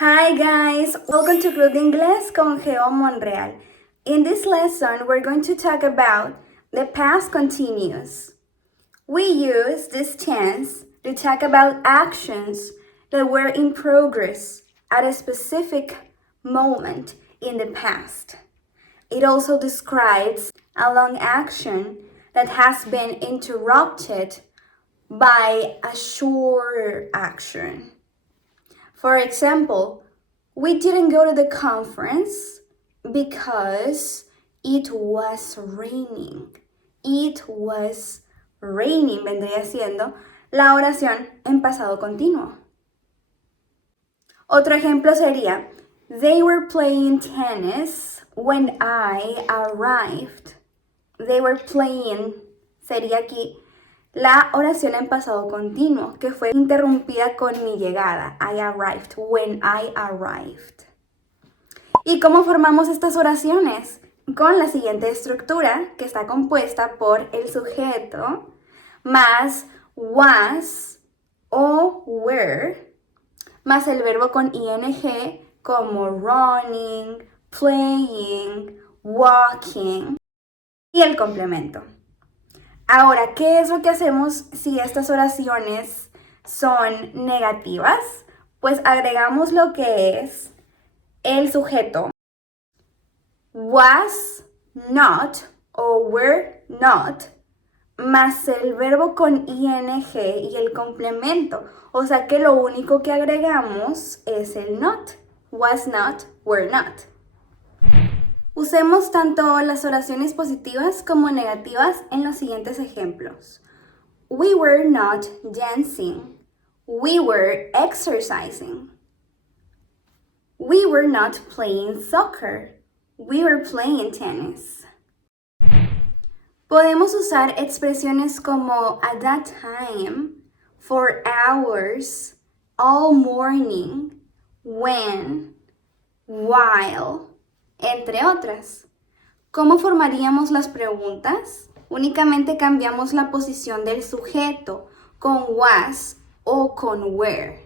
Hi guys, welcome to Club de Inglés con Geo Monreal. In this lesson, we're going to talk about the past continuous. We use this tense to talk about actions that were in progress at a specific moment in the past. It also describes a long action that has been interrupted by a shorter action. For example, we didn't go to the conference because it was raining. It was raining vendría siendo la oración en pasado continuo. Otro ejemplo sería, they were playing tennis when I arrived. They were playing sería aquí la oración en pasado continuo, que fue interrumpida con mi llegada. I arrived, when I arrived. ¿Y cómo formamos estas oraciones? Con la siguiente estructura, que está compuesta por el sujeto más was o were, más el verbo con ing como running, playing, walking y el complemento. Ahora, ¿qué es lo que hacemos si estas oraciones son negativas? Pues agregamos lo que es el sujeto was not o were not más el verbo con ing y el complemento. O sea que lo único que agregamos es el not. Was not, were not. Usemos tanto las oraciones positivas como negativas en los siguientes ejemplos. We were not dancing. We were exercising. We were not playing soccer. We were playing tennis. Podemos usar expresiones como at that time, for hours, all morning, when, while, entre otras. ¿Cómo formaríamos las preguntas? Únicamente cambiamos la posición del sujeto con was o con were.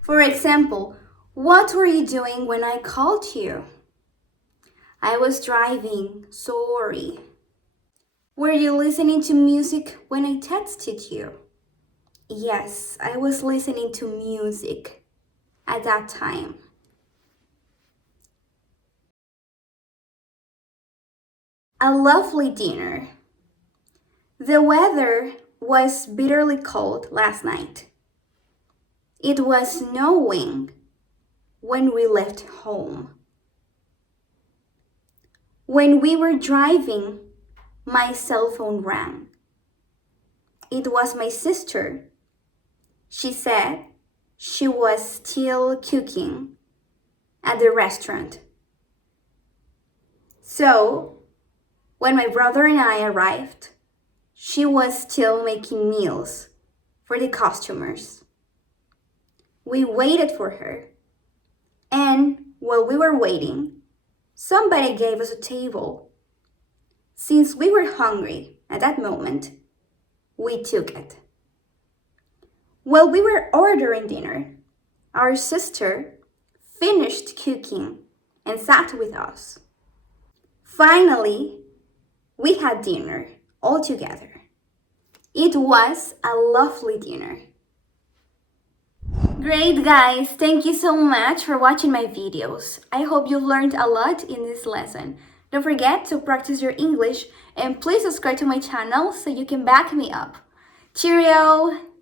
For example, what were you doing when I called you? I was driving, sorry. Were you listening to music when I texted you? Yes, I was listening to music at that time. A lovely dinner. The weather was bitterly cold last night. It was snowing when we left home. When we were driving, my cell phone rang. It was my sister. She said she was still cooking at the restaurant. So, when my brother and I arrived, she was still making meals for the customers. We waited for her, and while we were waiting, somebody gave us a table. Since we were hungry at that moment, we took it. While we were ordering dinner, our sister finished cooking and sat with us. Finally, we had dinner all together. It was a lovely dinner. Great guys, thank you so much for watching my videos. I hope you learned a lot in this lesson. Don't forget to practice your English and please subscribe to my channel so you can back me up. Cheerio!